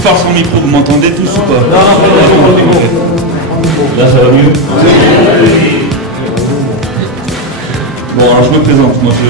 je parle sans micro, vous m'entendez tous ou pas? Non, là ça va mieux. Bon, alors je me présente. Moi, je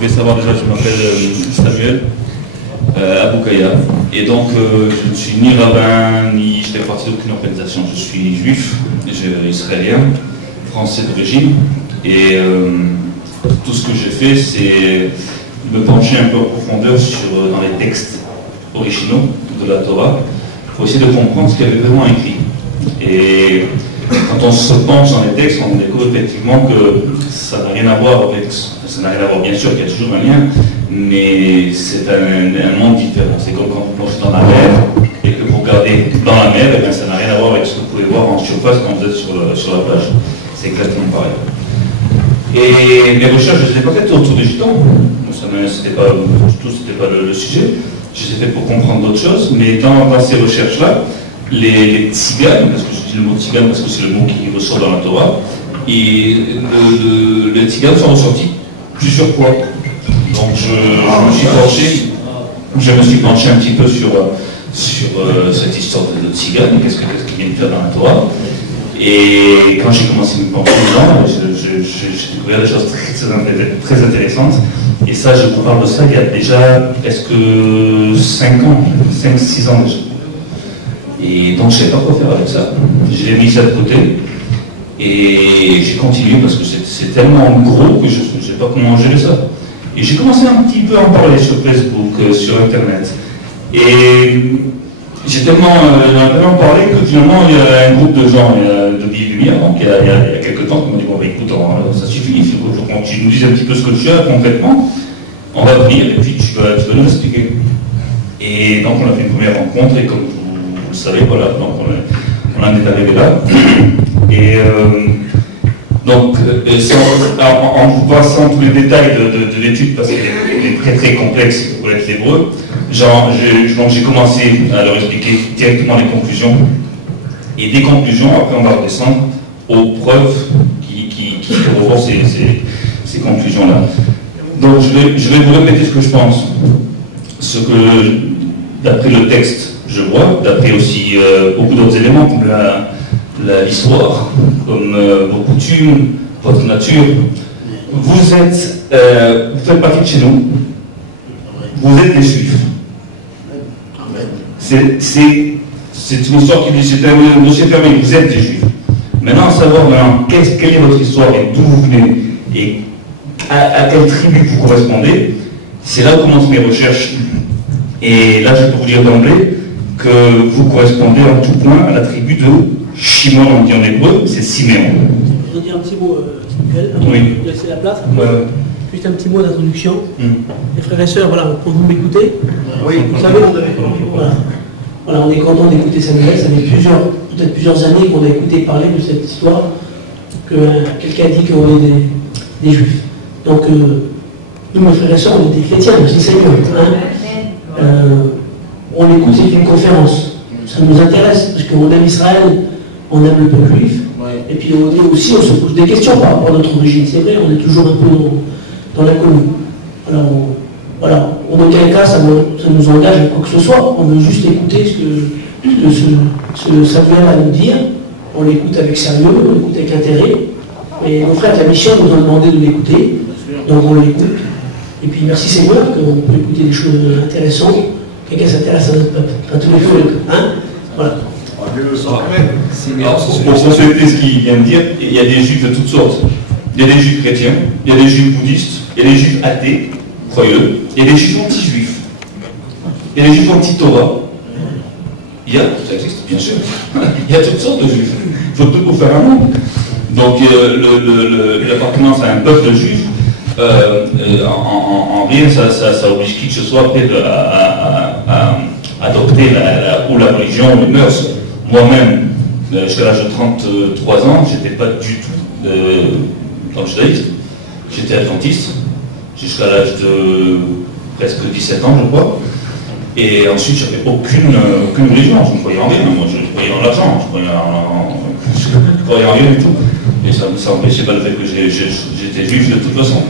vais savoir déjà, je m'appelle Samuel Aboukaya. Et donc, je ne suis ni rabbin, ni je fais partie d'aucune organisation. Je suis juif, israélien, français d'origine. Et tout ce que j'ai fait, c'est me pencher un peu en profondeur dans les textes originaux de la Torah pour essayer de comprendre ce qu'il y avait vraiment écrit. Et quand on se penche dans les textes, on découvre effectivement que ça n'a rien à voir avec... Ça n'a rien à voir, bien sûr, qu'il y a toujours un lien, mais c'est un monde différent. C'est comme quand vous plongez dans la mer et que vous regardez dans la mer, et bien ça n'a rien à voir avec ce que vous pouvez voir en surface quand vous êtes sur la plage. C'est exactement pareil. Et mes recherches, je les ai pas faites autour du gitan. C'était pas le sujet. Je les ai faites pour comprendre d'autres choses, mais dans ces recherches-là, les tziganes, parce que je dis le mot tzigane parce que c'est le mot qui ressort dans la Torah, et les tziganes sont ressortis plusieurs fois. Donc je me suis penché un petit peu sur cette histoire de tzigane, qu'est-ce qu'ils viennent faire dans la Torah. Et quand j'ai commencé à me pencher dedans, j'ai découvert des choses très intéressantes. Et ça, je vous parle de ça il y a déjà presque 5-6 ans déjà. Et donc je ne savais pas quoi faire avec ça. Je l'ai mis ça de côté et j'ai continué parce que c'est tellement gros que je ne sais pas comment gérer ça. Et j'ai commencé un petit peu à en parler sur Facebook, sur Internet. Et j'ai tellement parlé que finalement il y a un groupe de gens de Vie et Lumière, donc il y a quelques temps, qui m'ont dit bon, bah, écoute, ça suffit, il faut que tu nous dises un petit peu ce que tu as concrètement. On va venir et puis tu vas nous expliquer. Et donc on a fait une première rencontre et comme vous savez, voilà, donc on en est arrivé là. Et donc, en vous passant tous les détails de l'étude, parce qu'elle est très très complexe pour être l'hébreu, j'ai commencé à leur expliquer directement les conclusions. Et des conclusions, après on va redescendre aux preuves qui corroborent ces conclusions-là. Donc je vais vous répéter ce que je pense. Ce que, d'après le texte, je vois, d'après aussi beaucoup d'autres éléments comme l'histoire, comme vos coutumes, votre nature. Vous faites partie de chez nous. Vous êtes des juifs. C'est une histoire qui dit, c'est un dossier fermé, vous êtes des juifs. Maintenant, savoir quelle est votre histoire et d'où vous venez et à quelle tribu vous correspondez, c'est là où commencent mes recherches. Et là, je peux vous dire d'emblée que vous correspondez en tout point à la tribu de Shimon, on dit en hébreu, c'est Siméon. Je vais dire un petit mot, Samuel, avant oui. de laisser la place. Juste un petit mot d'introduction. Les frères et sœurs, voilà, pour vous m'écouter. Oui, vous savez, voilà, on est content d'écouter Samuel. Ça fait peut-être plusieurs années qu'on a écouté parler de cette histoire, que quelqu'un a dit qu'on est des juifs. Donc, nous, mes frères et sœurs, on est des chrétiens, c'est Seigneur. On écoute, c'est une conférence. Ça nous intéresse, parce qu'on aime Israël, on aime le peuple juif. Et puis on se pose des questions par rapport à notre origine. C'est vrai, on est toujours un peu dans l'inconnu. Alors, voilà, en aucun cas, ça nous engage à quoi que ce soit. On veut juste écouter ce que Samuel a à nous dire. On l'écoute avec sérieux, on l'écoute avec intérêt. Et nos frères de la mission nous ont demandé de l'écouter. Donc on l'écoute. Et puis merci Seigneur qu'on peut écouter des choses intéressantes. Quelqu'un s'intéresse à notre peuple, à tous les peuples. Hein, voilà. Alors, pour compléter ce qu'il vient de dire, il y a des juifs de toutes sortes. Il y a des juifs chrétiens, il y a des juifs bouddhistes, il y a des juifs athées, croyeux, il y a des juifs anti-juifs, il y a des juifs anti-Torah. Ça existe bien sûr, il y a toutes sortes de juifs. Il faut tout pour faire un monde. Donc l'appartenance à un peuple juif, en rien ça oblige qui que ce soit après à adopter la religion ou les mœurs. Moi-même, jusqu'à l'âge de 33 ans, je n'étais pas du tout dans le judaïsme. J'étais adventiste, jusqu'à l'âge de presque 17 ans, je crois. Et ensuite, je n'avais aucune religion. Je ne croyais en rien. Moi, je croyais en l'argent, je croyais en rien du tout. Et ça n'empêchait pas le fait que j'étais juif de toute façon.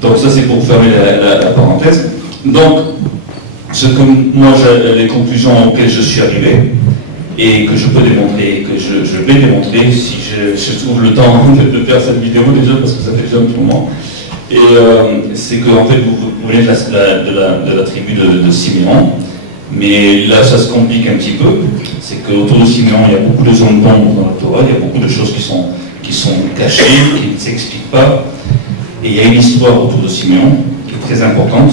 Donc ça, c'est pour fermer la parenthèse. Donc, ce que moi, les conclusions auxquelles je suis arrivé, et que je peux démontrer, que je vais démontrer si je trouve le temps de faire cette vidéo déjà, parce que ça fait déjà un petit moment. Et c'est que en fait, vous venez de la tribu de Siméon, mais là ça se complique un petit peu. C'est qu'autour de Siméon, il y a beaucoup de zones d'ombre dans la Torah, il y a beaucoup de choses qui sont cachées, qui ne s'expliquent pas. Et il y a une histoire autour de Siméon qui est très importante,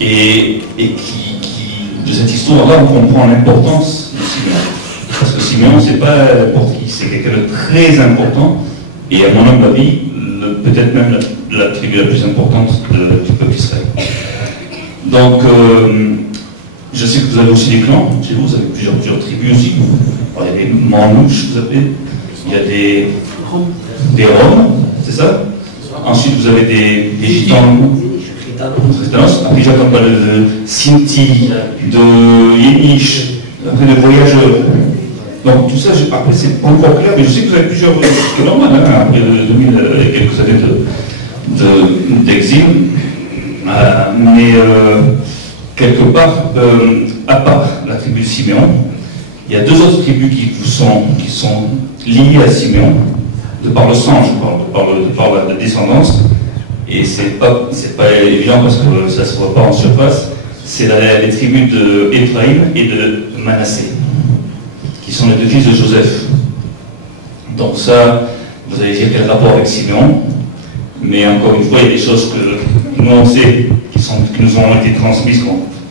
et de cette histoire-là, on comprend l'importance de Siméon. Parce que Siméon, c'est pas n'importe qui, c'est quelqu'un de très important, et à mon humble avis, peut-être même la tribu la plus importante du peuple d'Israël. Donc, je sais que vous avez aussi des clans, chez vous avez plusieurs tribus aussi. Alors, il y a des Manouches, vous appelez, il y a des Roms, c'est ça? Ensuite, vous avez des Gitanos. Après, j'entends parler de Sinti, de Yéniche, après de voyageurs. Donc tout ça, après c'est pas encore clair, mais je sais que vous avez plusieurs, c'est normal, hein, après 2000 et quelques années d'exil. Mais quelque part, à part la tribu de Siméon, il y a deux autres tribus qui sont liées à Siméon, de par le sang, de par la descendance. Et c'est pas évident parce que ça se voit pas en surface. C'est les tribus d'Éphraïm et de Manassé, qui sont les deux fils de Joseph. Donc ça, vous allez dire quel rapport avec Siméon, mais encore une fois, il y a des choses que nous on sait, qui nous ont été transmises,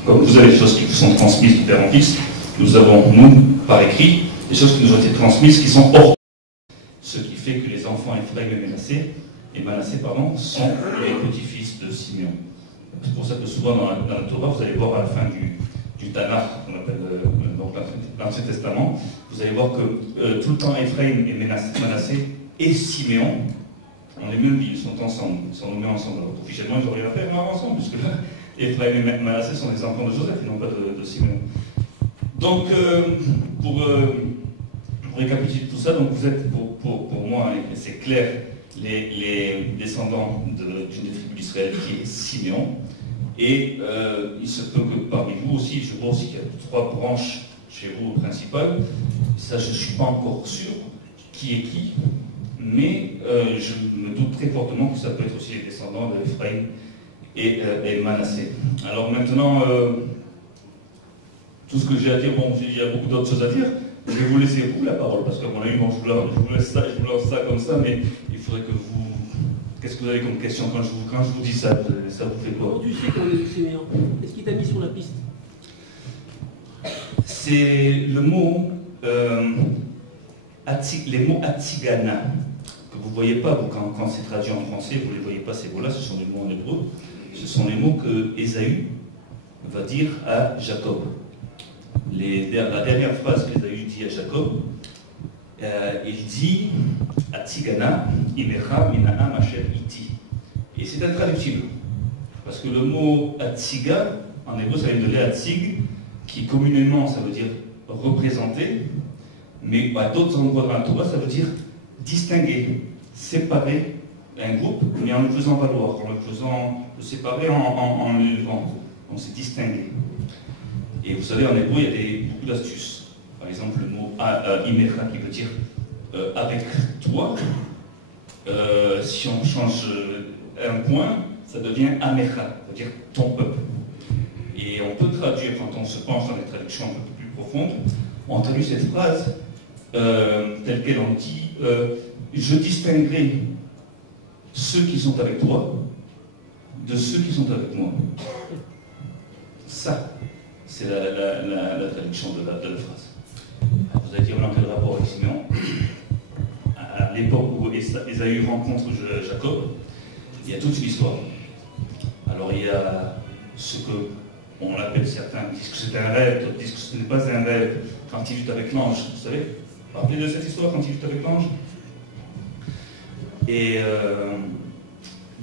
comme vous avez des choses qui vous sont transmises du père en fils, nous avons, nous, par écrit, des choses qui nous ont été transmises qui sont hors. Ce qui fait que les enfants Éphraïm et Manassé, sont les petits-fils de Siméon. C'est pour ça que souvent dans la Torah, vous allez voir à la fin du Tanakh, qu'on appelle l'Ancien Testament, vous allez voir que tout le temps Éphraïm et Manassé et Siméon ont les mêmes vies, ils sont ensemble, ils sont nommés ensemble. Alors, officiellement, ils n'ont rien à faire ensemble, puisque là, Éphraïm et Manassé sont des enfants de Joseph, et non pas de Siméon. Donc, pour récapituler tout ça, donc vous êtes, pour moi, et c'est clair, les descendants d'une des tribus d'Israël qui est Siméon. Et il se peut que parmi vous aussi, je vois aussi qu'il y a 3 branches chez vous principales. Ça, je ne suis pas encore sûr qui est qui, mais je me doute très fortement que ça peut être aussi les descendants d'Éphraïm et Manassé. Alors maintenant, tout ce que j'ai à dire, bon, il y a beaucoup d'autres choses à dire. Je vais vous laisser vous la parole, parce qu'à mon avis, bon, je vous laisse ça, je vous lance ça comme ça, mais il faudrait que vous... Qu'est-ce que vous avez comme question quand je vous dis ça? Ça vous fait quoi? Tu sais qu'on est Siméon. Est-ce qu'il t'a mis sur la piste? C'est le mot, les mots Atigana, que vous ne voyez pas, vous, quand c'est traduit en français, vous ne les voyez pas ces mots-là, ce sont des mots en hébreu. Ce sont les mots que Ésaü va dire à Jacob. La dernière phrase qu'Ésaü dit à Jacob, il dit Atigana, Imecha, Minaam, Asher, Iti. Et c'est intraductible. Parce que le mot Atiga, en hébreu, ça vient de l'Atig, qui communément, ça veut dire représenter, mais à d'autres endroits dans la Torah, ça veut dire distinguer, séparer un groupe, mais en le faisant valoir, en le séparer en l'élevant. Donc c'est distinguer. Et vous savez, en hébreu, il y a beaucoup d'astuces. Par exemple, le mot Imecha qui veut dire avec toi. Si on change un point, ça devient Amecha, ça veut dire ton peuple. Et on peut traduire, quand on se penche dans les traductions un peu plus profondes, on traduit cette phrase telle qu'elle en dit je distinguerai ceux qui sont avec toi de ceux qui sont avec moi. Ça, c'est la traduction de la phrase. Vous allez dire, dans quel rapport avec Siméon? À l'époque où Ésaü rencontre Jacob, il y a toute une histoire. Alors il y a ce que on appelle, certains disent que c'est un rêve, d'autres disent que ce n'est pas un rêve, quand il lutte avec l'ange, vous savez? Vous vous rappelez de cette histoire, quand il lutte avec l'ange? Et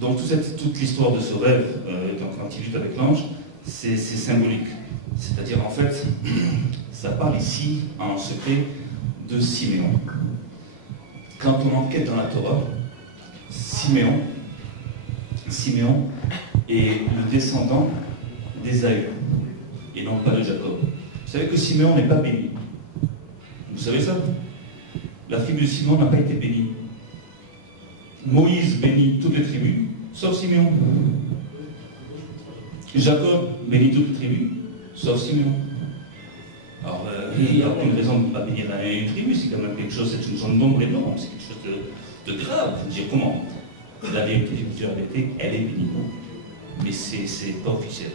donc toute l'histoire de ce rêve, quand il lutte avec l'ange, c'est symbolique. C'est-à-dire, en fait, ça parle ici, en secret, de Siméon. Quand on enquête dans la Torah, Siméon est le descendant d'Ésaü. et non pas de Jacob. Vous savez que Siméon n'est pas béni. Vous savez ça? La tribu de Siméon n'a pas été bénie. Moïse bénit toutes les tribus, sauf Siméon. Jacob bénit toutes les tribus, sauf Siméon. Alors, il n'y a aucune raison de ne pas bénir une tribu, c'est quand même quelque chose, c'est une zone d'ombre énorme, c'est quelque chose de grave. Je veux dire, comment? La vérité, elle est bénie. Mais c'est pas officiel.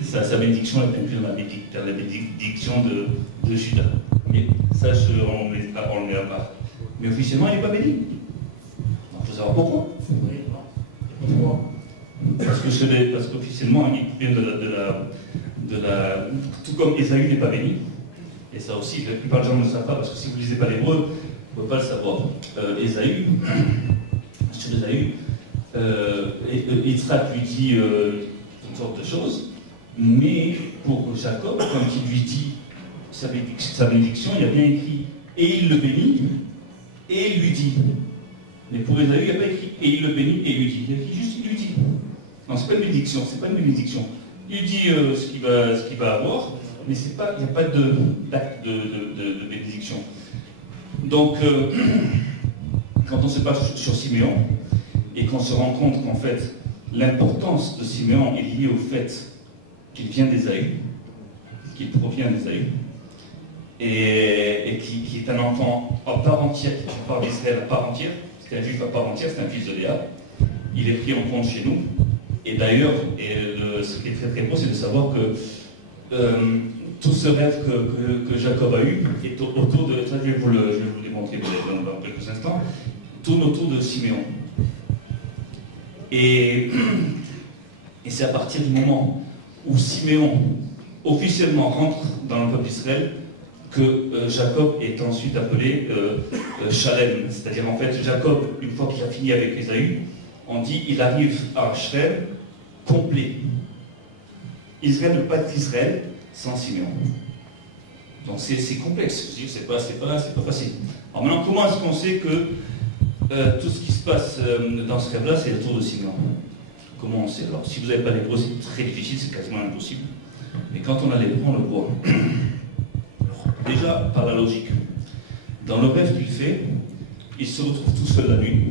Sa bénédiction est incluse dans la bénédiction de Judas. Mais ça, on ne le met pas part. Mais officiellement, elle n'est pas bénie. Il faut savoir pourquoi. Parce qu'officiellement, il vient tout comme Ésaü n'est pas béni. Et ça aussi, la plupart des gens ne le savent pas, parce que si vous ne lisez pas l'hébreu, vous ne pouvez pas le savoir. Ésaü, sur Ésaü, Yitzhak lui dit toutes sortes de choses, mais pour Jacob, quand il lui dit sa bénédiction, il y a bien écrit et il le bénit, et il lui dit. Mais pour Ésaü, il n'y a pas écrit et il le bénit et il lui dit. Il y a écrit juste il lui dit. Non, c'est pas une bénédiction, c'est pas une bénédiction. Il dit ce qu'il va avoir, mais il n'y a pas d'acte de bénédiction. Donc, quand on se passe sur Siméon, et qu'on se rend compte qu'en fait, l'importance de Siméon est liée au fait qu'il vient d'Ésaü, qu'il provient d'Ésaü, et qui est un enfant à part entière, qui parle d'Israël à part entière, c'est un juif à part entière, c'est un fils de Léa. Il est pris en compte chez nous. Et d'ailleurs, ce qui est très très beau, c'est de savoir que tout ce rêve que Jacob a eu est autour de, ça je vais vous démontrer dans quelques instants, tourne autour de Siméon. Et c'est à partir du moment où Siméon officiellement rentre dans le peuple d'Israël que Jacob est ensuite appelé Shalem. C'est-à-dire en fait, Jacob, une fois qu'il a fini avec Ésaü, on dit il arrive à Shrem complet. Israël ne peut pas être Israël sans Siméon. Donc c'est complexe, c'est pas facile. Alors maintenant, comment est-ce qu'on sait que tout ce qui se passe dans ce rêve-là, c'est le tour de Siméon? Comment on sait? Alors si vous n'avez pas l'hébreu, c'est très difficile, c'est quasiment impossible. Mais quand on a l'hébreu, on le voit. Alors, déjà, par la logique. Dans le rêve qu'il fait, il se retrouve tout seul la nuit.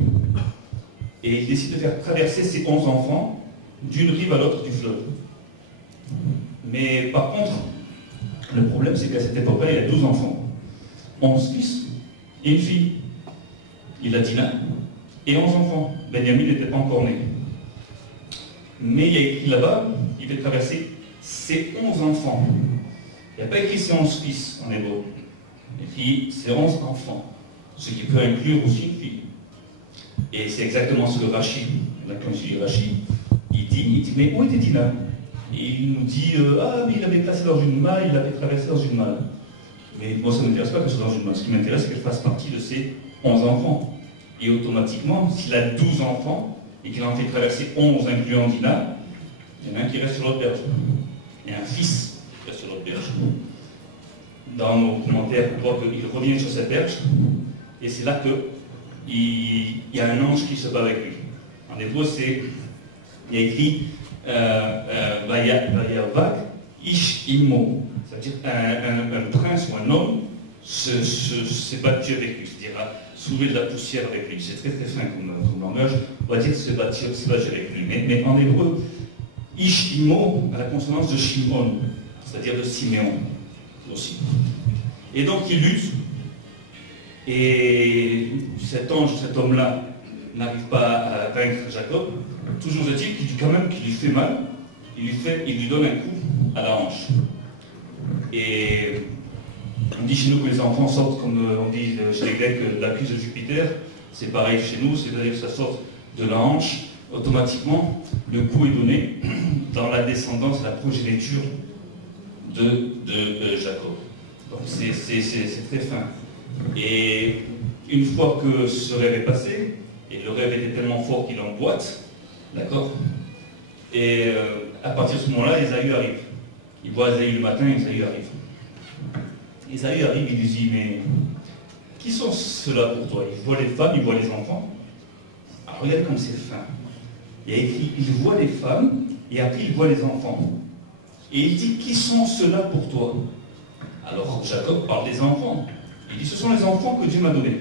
Et il décide de faire traverser ses 11 enfants d'une rive à l'autre du fleuve. Mais par contre, le problème c'est qu'à cette époque-là, il a 12 enfants. 11 fils et une fille. Il a Dina et 11 enfants. Benjamin n'était pas encore né. Mais il y a écrit là-bas, il fait traverser ses 11 enfants. Il n'y a pas écrit ses 11 fils en hébreu. Il écrit ses 11 enfants. Ce qui peut inclure aussi une fille. Et c'est exactement ce que Rachi, là quand je dis Rachi, il dit, mais où était Dina? Et il nous dit, ah mais il avait placé dans une malle, il l'avait traversé dans une malle. Mais moi ça ne m'intéresse pas que ce soit dans une malle, ce qui m'intéresse c'est qu'elle fasse partie de ses 11 enfants. Et automatiquement, s'il a 12 enfants, et qu'il en fait traverser 11 incluant Dina, il y en a un qui reste sur l'autre berge. Et un fils qui reste sur l'autre berge. Dans nos commentaires, on voit qu'il revient sur cette berge, et c'est là que il y a un ange qui se bat avec lui. En hébreu, il y a écrit Vayavak Ish Imo, c'est-à-dire un prince ou un homme s'est battu avec lui, c'est-à-dire a soulevé de la poussière avec lui. C'est très très fin comme langage, on va dire s'est battu avec lui. Mais en hébreu, Ish Imo a la consonance de Shimon, c'est-à-dire de Siméon aussi. Et donc il lutte. Et cet homme-là, n'arrive pas à vaincre Jacob. Toujours est-il qu'il lui fait mal, il lui donne un coup à la hanche. Et on dit chez nous que les enfants sortent, comme on dit chez les Grecs, de la cuisse de Jupiter. C'est pareil chez nous, c'est-à-dire que ça sort de la hanche. Automatiquement, le coup est donné dans la descendance, la progéniture de Jacob. Donc c'est très fin. Et une fois que ce rêve est passé, et le rêve était tellement fort qu'il emboîte, d'accord? Et à partir de ce moment-là, Ésaü arrive. Il voit Ésaü le matin, Ésaü arrive. Ésaü arrive, il lui dit, mais qui sont ceux-là pour toi? Il voit les femmes, il voit les enfants. Alors regarde comme c'est fin. Il y a écrit, il voit les femmes, et après il voit les enfants. Et il dit, qui sont ceux-là pour toi? Alors Jacob parle des enfants. Il dit, ce sont les enfants que Dieu m'a donnés.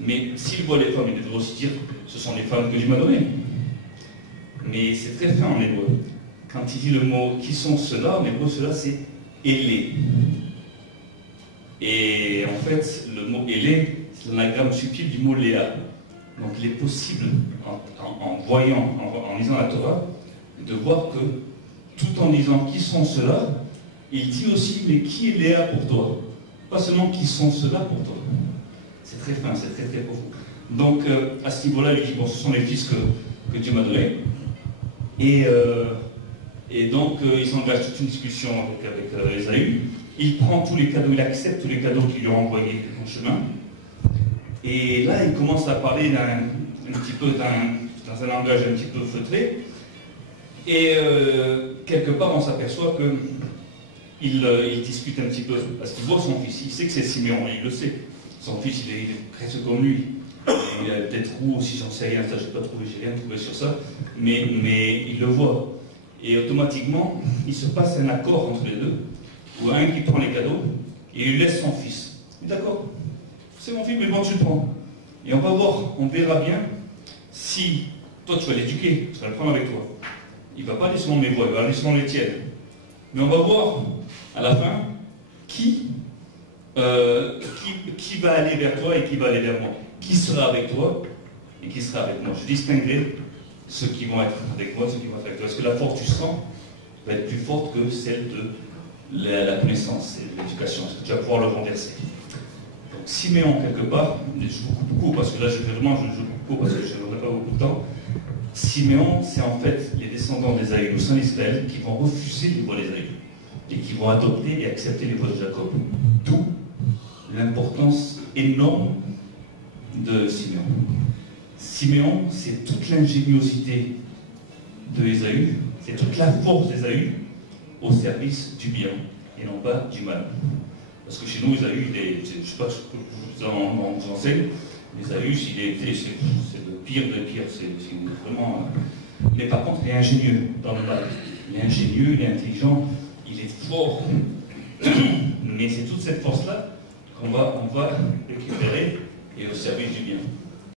Mais s'il voit les femmes, il devrait aussi dire, ce sont les femmes que Dieu m'a données. Mais c'est très fin en hébreu. Quand il dit le mot, qui sont ceux-là, en hébreu, ceux-là, c'est Élé. Et en fait, le mot Élé, c'est l'anagramme subtil du mot Léa. Donc il est possible, en voyant, en lisant la Torah, de voir que, tout en disant qui sont ceux-là, il dit aussi, mais qui est Léa pour toi? Pas seulement qui sont ceux-là pour toi. C'est très fin, c'est très très profond. Donc à ce niveau-là, il dit, bon, ce sont les fils que Dieu m'a donnés. Et donc il s'engage toute une discussion avec Ésaü. Il prend tous les cadeaux, il accepte tous les cadeaux qu'il lui a envoyés en chemin. Et là, il commence à parler dans un langage un petit peu feutré. Et quelque part, on s'aperçoit qu'il discute un petit peu, parce qu'il voit son fils, il sait que c'est Siméon, il le sait. Son fils, il est presque comme lui. Il a peut-être roux aussi, j'en sais rien, ça je n'ai pas trouvé, j'ai rien trouvé sur ça. Mais il le voit. Et automatiquement, il se passe un accord entre les deux, où un qui prend les cadeaux, et il laisse son fils. D'accord, c'est mon fils, mais bon, tu le prends. Et on va voir, on verra bien si toi tu vas l'éduquer, tu vas le prendre avec toi. Il ne va pas aller selon mes voies, il va aller selon les tiennes. Mais on va voir à la fin qui va aller vers toi et qui va aller vers moi. Qui sera avec toi et qui sera avec moi. Je distinguerai ceux qui vont être avec moi, ceux qui vont être avec toi. Parce que la force du sang va être plus forte que celle de la connaissance et de l'éducation. Est-ce que tu vas pouvoir le renverser? Donc Siméon, quelque part, je joue beaucoup parce que là, je joue beaucoup parce que je n'aurai pas beaucoup de temps. Siméon, c'est en fait les descendants d'Ésaü, au sein d'Israël, qui vont refuser les voies d'Ésaü et qui vont adopter et accepter les voies de Jacob. D'où l'importance énorme de Siméon. Siméon, c'est toute l'ingéniosité de Ésaü, c'est toute la force d'Ésaü au service du bien et non pas du mal. Parce que chez nous, Ésaü, je ne sais pas ce que on vous enseigne, Ésaü, c'est le pire de pire, c'est vraiment. Mais par contre, il est ingénieux dans le mal. Il est ingénieux, il est intelligent, il est fort. Mais c'est toute cette force-là qu'on va récupérer et au service du bien.